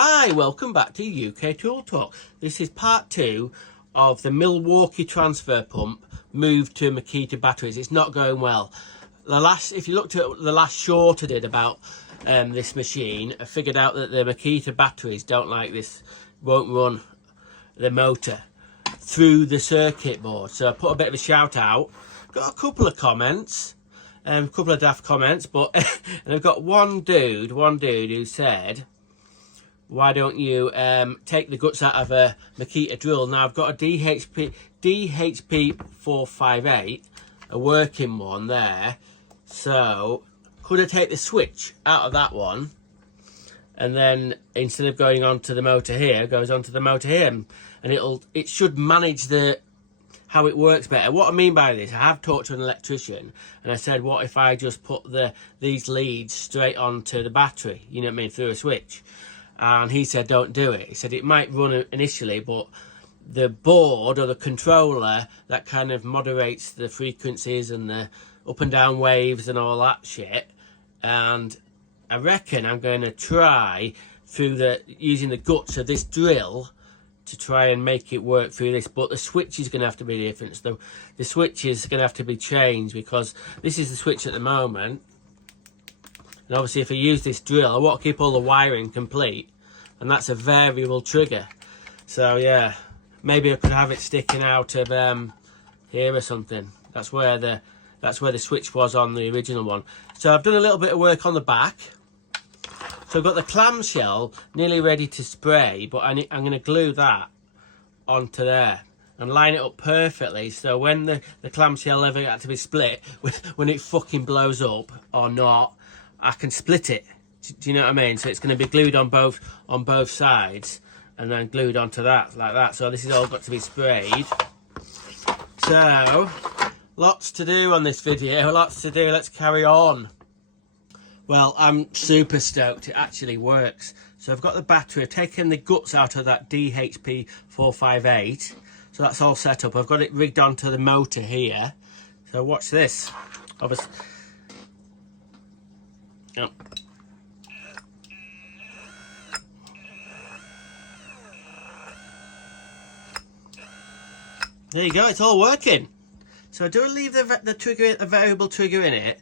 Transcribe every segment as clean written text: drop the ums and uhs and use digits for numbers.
Hi, welcome back to UK Tool Talk. This is part 2 of the Milwaukee transfer pump moved to Makita batteries. It's not going well. If you looked at the last short I did about this machine, I figured out that the Makita batteries don't like this, won't run the motor through the circuit board. So I put a bit of a shout out. Got a couple of comments, a couple of daft comments, but and I've got one dude who said, why don't you take the guts out of a Makita drill? Now I've got a DHP 458, a working one there. So could I take the switch out of that one, and then instead of going onto the motor here, goes onto the motor here, and it should manage how it works better. What I mean by this, I have talked to an electrician and I said, what if I just put these leads straight onto the battery, you know what I mean, through a switch? And he said, don't do it. He said it might run initially, but the board or the controller that kind of moderates the frequencies and the up and down waves and all that shit. And I reckon I'm going to try using the guts of this drill to try and make it work through this. But the switch is going to have to be different. The switch is going to have to be changed, because this is the switch at the moment. And obviously if I use this drill, I want to keep all the wiring complete, and that's a variable trigger. So yeah, maybe I could have it sticking out of here or something. That's where the switch was on the original one. So I've done a little bit of work on the back. So I've got the clamshell nearly ready to spray, but I'm going to glue that onto there and line it up perfectly, so when the clamshell ever got to be split, when it fucking blows up or not, I can split it. Do you know what I mean? So it's going to be glued on both sides and then glued onto that like that. So this has all got to be sprayed. So lots to do on this video, lots to do. Let's carry on. Well, I'm super stoked. It actually works. So I've got the battery. I've taken the guts out of that DHP 458. So that's all set up. I've got it rigged onto the motor here. So watch this. Obviously. Oh. There you go, it's all working. So do I leave the variable trigger in it?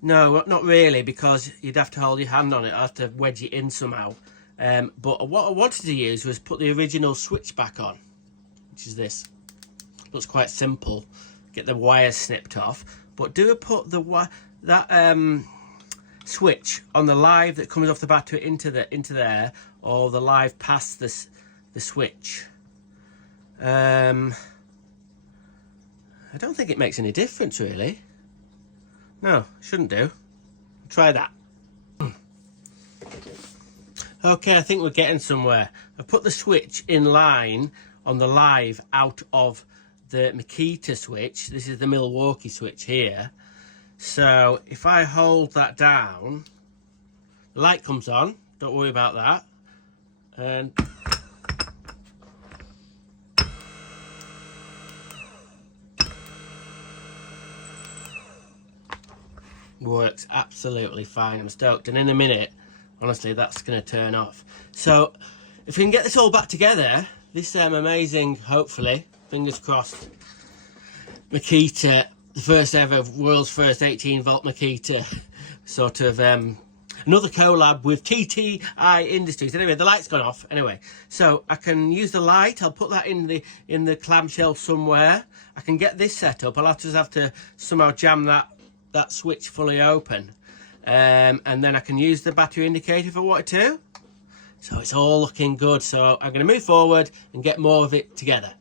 No, not really, because you'd have to hold your hand on it. I'd have to wedge it in somehow. But what I wanted to use was put the original switch back on, which is this. Looks quite simple. Get the wires snipped off. But do I put that switch on the live that comes off the battery into there, or the live past the switch? I don't think it makes any difference really. No, shouldn't do. Try that. Okay, I think we're getting somewhere. I've put the switch in line on the live out of the Makita switch. This is the Milwaukee switch here. So if I hold that down, the light comes on. Don't worry about that. And works absolutely fine. I'm stoked, and in a minute, honestly, that's going to turn off. So if we can get this all back together, this amazing, hopefully, fingers crossed, Makita, the first ever, world's first 18-volt Makita, sort of another collab with TTI Industries. Anyway, the light's gone off. Anyway, so I can use the light. I'll put that in the clamshell somewhere. I can get this set up. I'll just have to somehow jam that switch fully open, and then I can use the battery indicator if I wanted to. So it's all looking good. So I'm going to move forward and get more of it together.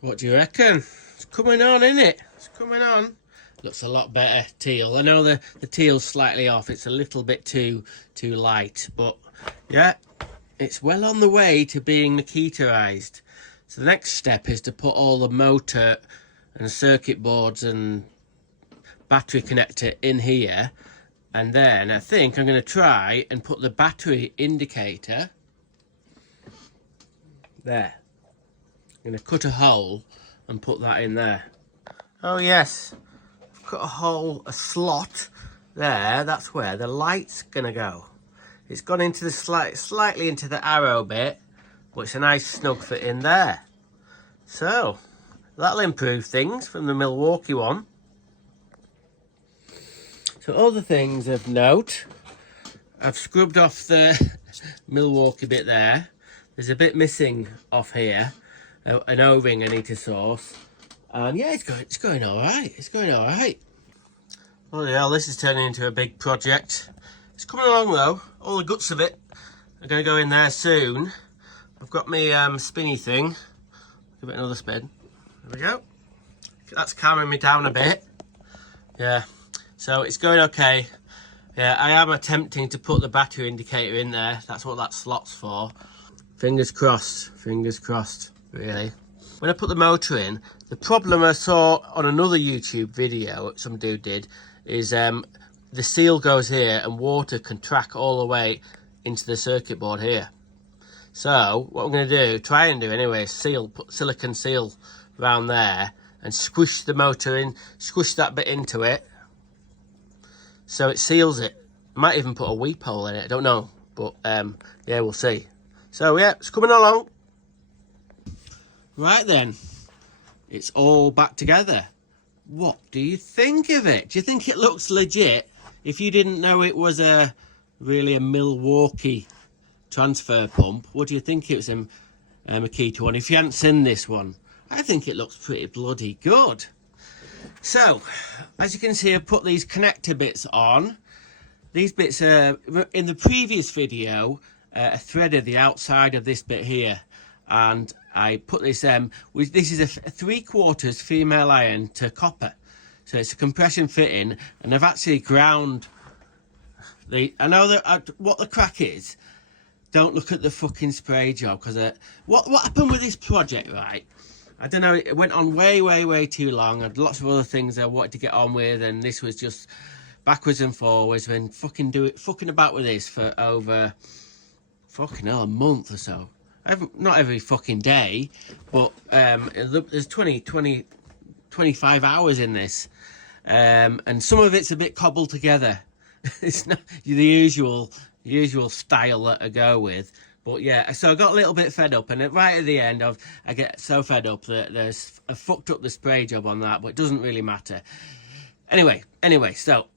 What do you reckon? It's coming on, isn't it? It's coming on. Looks a lot better. Teal. I know the teal's slightly off. It's a little bit too light, but yeah, it's well on the way to being Makitaized. So the next step is to put all the motor and circuit boards and battery connector in here, and then I think I'm going to try and put the battery indicator there. I'm going to cut a hole and put that in there. Oh yes, I've cut a slot there. That's where the light's going to go. It's gone into the slightly into the arrow bit, but it's a nice snug fit in there. So that'll improve things from the Milwaukee one. So other things of note, I've scrubbed off the Milwaukee bit there. There's a bit missing off here, an O-ring I need to source. And yeah, it's going all right. It's going all right. Oh yeah, this is turning into a big project. It's coming along though. All the guts of it are going to go in there soon. I've got my spinny thing. Give it another spin. There we go. That's calming me down a bit. Yeah, so it's going okay. Yeah, I am attempting to put the battery indicator in there. That's what that slot's for. Fingers crossed, really. When I put the motor in, the problem I saw on another YouTube video some dude did is the seal goes here and water can track all the way into the circuit board here. So what I'm going to do, try and do anyway, put silicone seal around there and squish the motor in, squish that bit into it so it seals it. Might even put a weep hole in it, I don't know, but yeah, we'll see. So yeah, it's coming along. Right then, it's all back together. What do you think of it? Do you think it looks legit? If you didn't know it was really a Milwaukee transfer pump, what do you think it was a Makita one? If you hadn't seen this one, I think it looks pretty bloody good. So, as you can see, I've put these connector bits on. These bits are, in the previous video, I threaded the outside of this bit here. And I put this, this is a 3/4 female iron to copper. So it's a compression fitting, and I've actually ground I know that what the crack is. Don't look at the fucking spray job, because what happened with this project, right? I don't know, it went on way too long. I had lots of other things I wanted to get on with, and this was just backwards and forwards. Been fucking about with this for over fucking hell, a month or so. Not every fucking day, but there's 25 hours in this, and some of it's a bit cobbled together. It's not the usual style that I go with, but yeah. So I got a little bit fed up, and right at the end I get so fed up that I fucked up the spray job on that, but it doesn't really matter. Anyway, so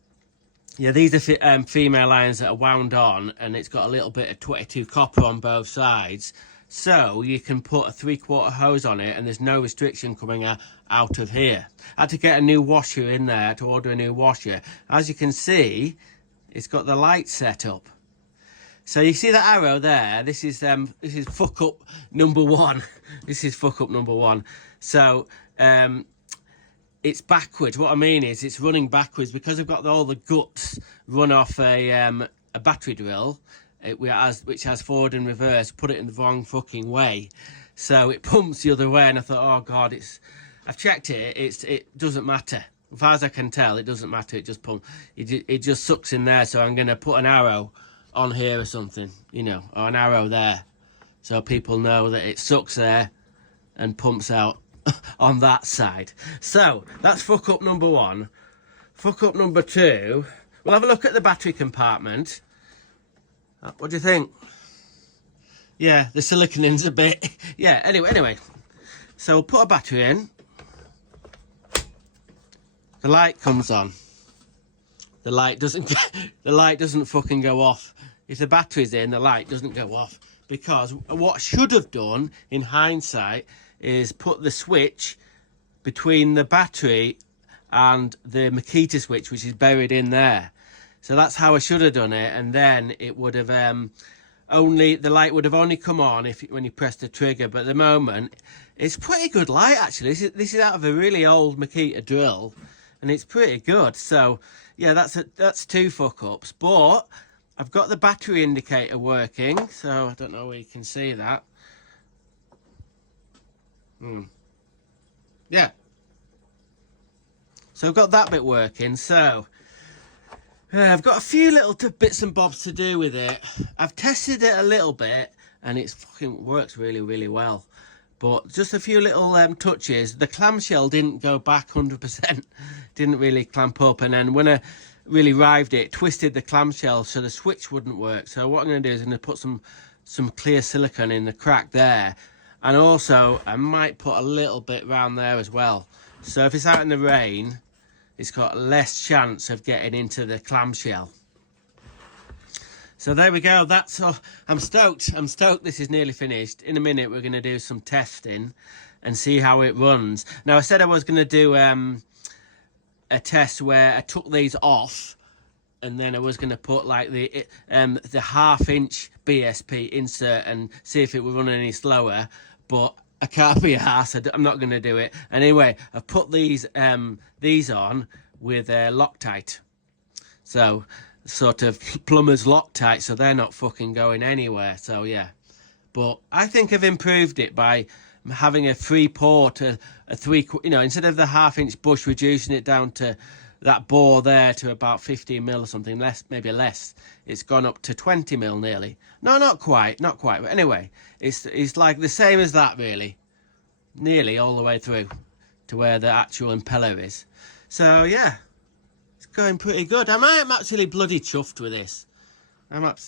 yeah, these are female irons that are wound on, and it's got a little bit of 22 copper on both sides. So you can put a 3/4 hose on it, and there's no restriction coming out of here. I had to get a new washer in there, to order a new washer. As you can see, it's got the light set up. So you see the arrow there? This is fuck up number one. This is fuck up number one. So it's backwards. What I mean is it's running backwards because I've got all the guts run off a battery drill. Which has forward and reverse, put it in the wrong fucking way, so it pumps the other way. And I thought, oh god, I've checked it, it doesn't matter. As far as I can tell, it doesn't matter. It just pumps. It just sucks in there. So I'm gonna put an arrow on here or something, you know, or an arrow there, so people know that it sucks there and pumps out on that side. So that's fuck up number one. Fuck up number two. We'll have a look at the battery compartment. What do you think? Yeah, the siliconing's a bit. Yeah, anyway. So we'll put a battery in. The light comes on. The light doesn't fucking go off. If the battery's in, the light doesn't go off. Because what I should have done, in hindsight, is put the switch between the battery and the Makita switch, which is buried in there. So that's how I should have done it, and then it would have the light would have only come on when you press the trigger. But at the moment, it's pretty good light actually. This is out of a really old Makita drill, and it's pretty good. So yeah, that's two fuck ups. But I've got the battery indicator working, so I don't know where you can see that. Yeah. So I've got that bit working. So I've got a few little bits and bobs to do with it. I've tested it a little bit, and it fucking works really well. But just a few little touches. The clamshell didn't go back 100%. Didn't really clamp up. And then when I really rived it, twisted the clamshell so the switch wouldn't work. So what I'm going to do is I'm going to put some clear silicone in the crack there, and also I might put a little bit round there as well. So if it's out in the rain, it's got less chance of getting into the clamshell. So there we go. That's all. I'm stoked. I'm stoked this is nearly finished. In a minute we're going to do some testing and see how it runs. Now I said I was going to do a test where I took these off, and then I was going to put like the 1/2 inch BSP insert and see if it would run any slower, but I can't be arsed. I'm not going to do it. Anyway, I've put these on with Loctite. So sort of plumber's Loctite, so they're not fucking going anywhere. So yeah, but I think I've improved it by having a 3 port, a 3, you know, instead of the 1/2 inch bush, reducing it down to that bore there to about 15 mil or something less, maybe less. It's gone up to 20 mil nearly. No, not quite, but anyway, it's like the same as that really, nearly all the way through to where the actual impeller is. So yeah, it's going pretty good. I'm actually bloody chuffed with this.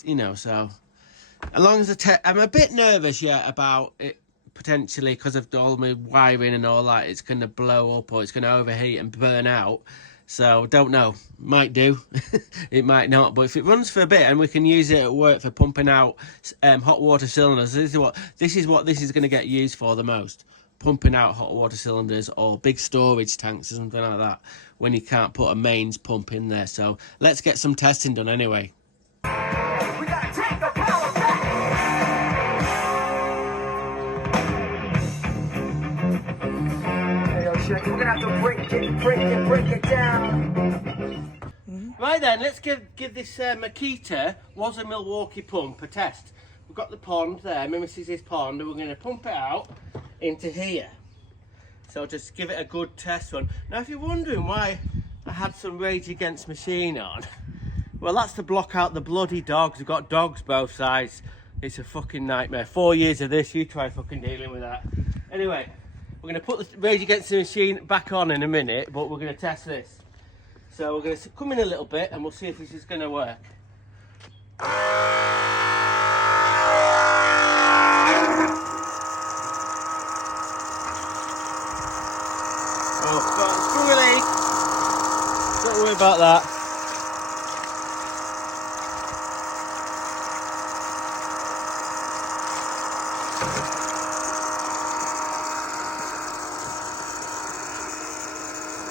You know, so as long as I'm a bit nervous yet about it potentially because of all my wiring and all that. It's going to blow up or it's going to overheat and burn out. So don't know, might do. It might not, but if it runs for a bit and we can use it at work for pumping out hot water cylinders, this is what this is going to get used for the most, pumping out hot water cylinders or big storage tanks or something like that when you can't put a mains pump in there. So let's get some testing done anyway. We gotta take the power back. Hey, yo, Shaq, we're gonna have to break it down. Right then, let's give this Makita, was a Milwaukee pump, a test. We've got the pond there, my missus's pond, and we're going to pump it out into here. So just give it a good test run. Now if you're wondering why I had some Rage Against Machine on, well that's to block out the bloody dogs. We've got dogs both sides. It's a fucking nightmare. 4 years of this, you try fucking dealing with that. Anyway, we're going to put the Rage Against the Machine back on in a minute, but we're going to test this. So we're going to come in a little bit and we'll see if this is going to work. Oh, got a screw leak. Don't worry about that.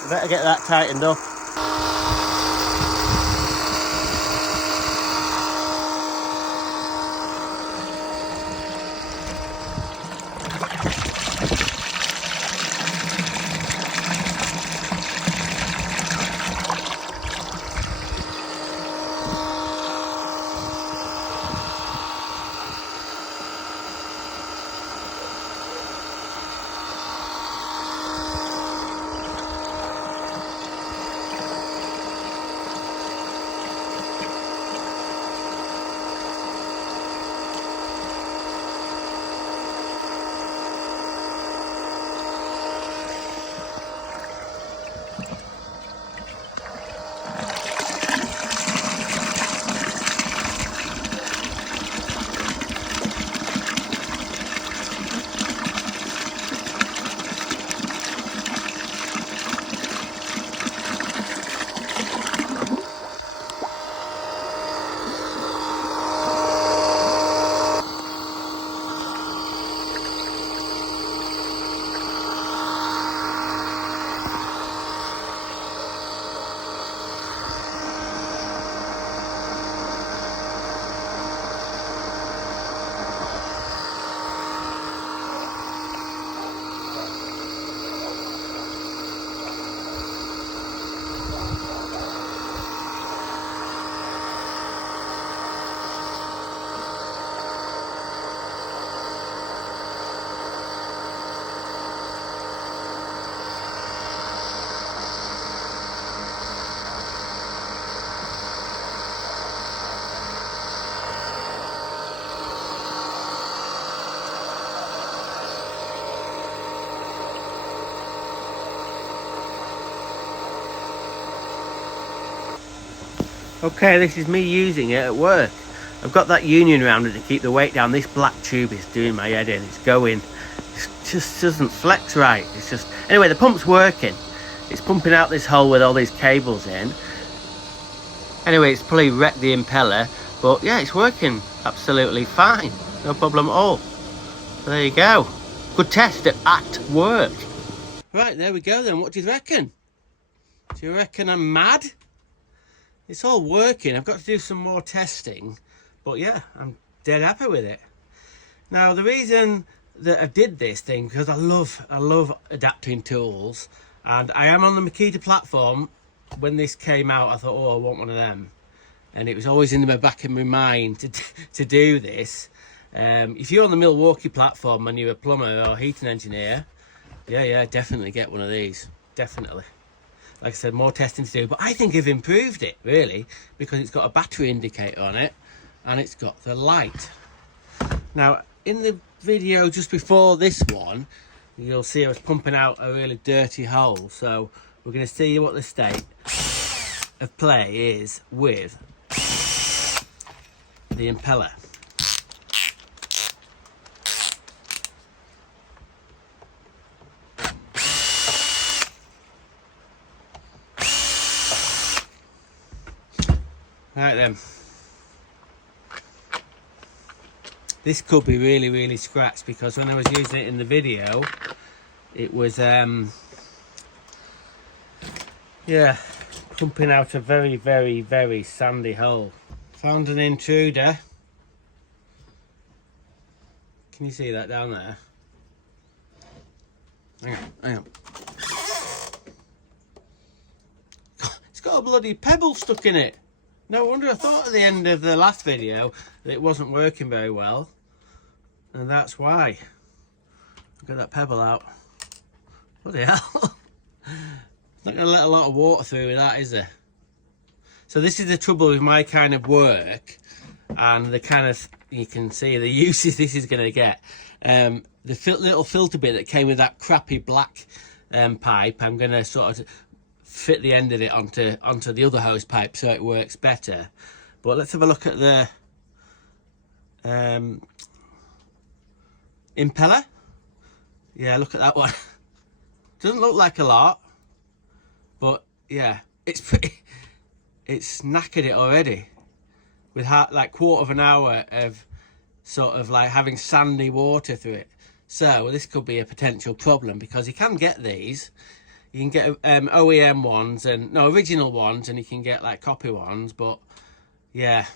I better get that tightened up. Okay, this is me using it at work. I've got that union around it to keep the weight down. This black tube is doing my head in. It's going. It just doesn't flex right. It's just... Anyway, the pump's working. It's pumping out this hole with all these cables in. Anyway, it's probably wrecked the impeller. But yeah, it's working absolutely fine. No problem at all. So there you go. Good test at work. Right, there we go then. What do you reckon? Do you reckon I'm mad? It's all working. I've got to do some more testing. But yeah, I'm dead happy with it. Now, the reason that I did this thing, because I love adapting tools. And I am on the Makita platform. When this came out, I thought, oh, I want one of them. And it was always in the back of my mind to do this. If you're on the Milwaukee platform and you're a plumber or heating engineer, yeah, definitely get one of these. Definitely. Like I said, more testing to do. But I think I've improved it, really, because it's got a battery indicator on it and it's got the light. Now, in the video just before this one, you'll see I was pumping out a really dirty hole. So we're going to see what the state of play is with the impeller. Right then, this could be really scratched, because when I was using it in the video, it was yeah, pumping out a very sandy hole. Found an intruder. Can you see that down there? Hang on. It's got a bloody pebble stuck in it. No wonder. I thought at the end of the last video that it wasn't working very well, and that's why. Get that pebble out. Bloody hell. Not going to let a lot of water through with that, is there? So this is the trouble with my kind of work, and the kind of, you can see the uses this is going to get. The little filter bit that came with that crappy black pipe, I'm going to sort of fit the end of it onto the other hose pipe so it works better. But let's have a look at the impeller. Yeah, look at that one. Doesn't look like a lot, but yeah, it's knackered it already with like quarter of an hour of sort of like having sandy water through it. So this could be a potential problem, because you can get these. You can get OEM ones and no original ones, and you can get like copy ones, but yeah,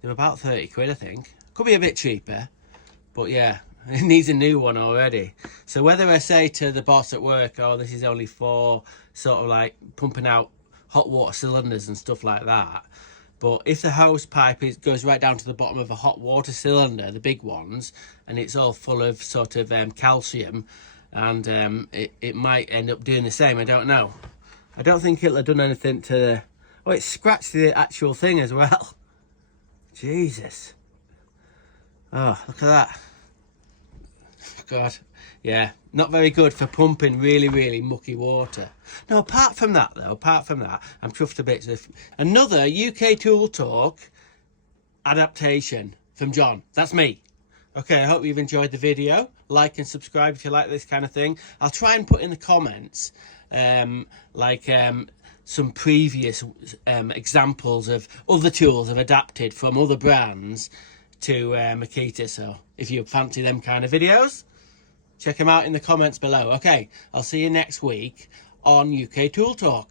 they're about 30 quid, I think. Could be a bit cheaper, but yeah, it needs a new one already. So whether I say to the boss at work, oh, this is only for sort of like pumping out hot water cylinders and stuff like that, but if the hose pipe goes right down to the bottom of a hot water cylinder, the big ones, and it's all full of sort of calcium, and it might end up doing the same. I don't know. I don't think it'll have done anything to the... Oh, it scratched the actual thing as well. Jesus. Oh, look at that. God. Yeah, not very good for pumping really mucky water. No, apart from that, I'm chuffed to bits with another UK Tool Talk adaptation from John. That's me. Okay, I hope you've enjoyed the video. Like and subscribe if you like this kind of thing. I'll try and put in the comments some previous examples of other tools I've adapted from other brands to Makita. So if you fancy them kind of videos, check them out in the comments below. Okay, I'll see you next week on UK Tool Talk.